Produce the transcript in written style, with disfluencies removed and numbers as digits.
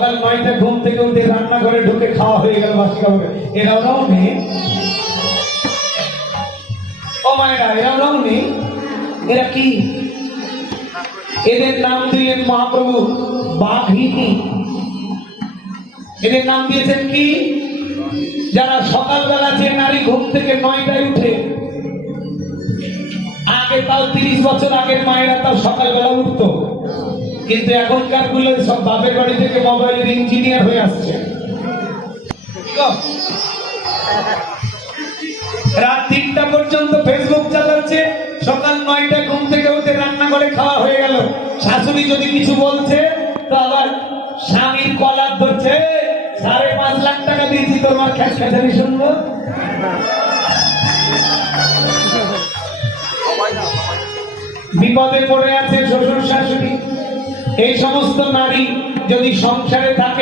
সকাল 9টা ঘুম থেকে উঠে রান্নাঘরে ঢুকে খাওয়া হয়ে গেল বাসি খাবার, এরাও নেই? ও মায়েরা, এরাও নেই? এরা কি? এদের নাম দিলেন মহাপ্রভু বাঘিনী। এদের নাম দিয়েছেন কি? যারা সকালবেলা, যে নারী ঘুম থেকে 9টায় উঠে, আগে তাও 30 বছর আগের মায়েরা তাও সকালবেলা উঠতো, কিন্তু এখনকার গুলো সব বাপের বাড়ি থেকে মোবাইলের ইঞ্জিনিয়ার হয়ে আসছে। রাত 3টা পর্যন্ত ফেসবুক চালাচ্ছে, সকাল 9টায় ঘুম থেকে উঠে রান্না করে খাওয়া হয়ে গেল। শাশুড়ি যদি কিছু বলছে তো আবার স্বামীর কলার ধরছে, 5.5 লাখ টাকা দিয়েছি তোর মা খ্যাচ খ্যাচারি শুনবো। বিপদে পড়ে আছে শ্বশুর শাশুড়ি। এই সমস্ত নারী যদি সংসারে থাকে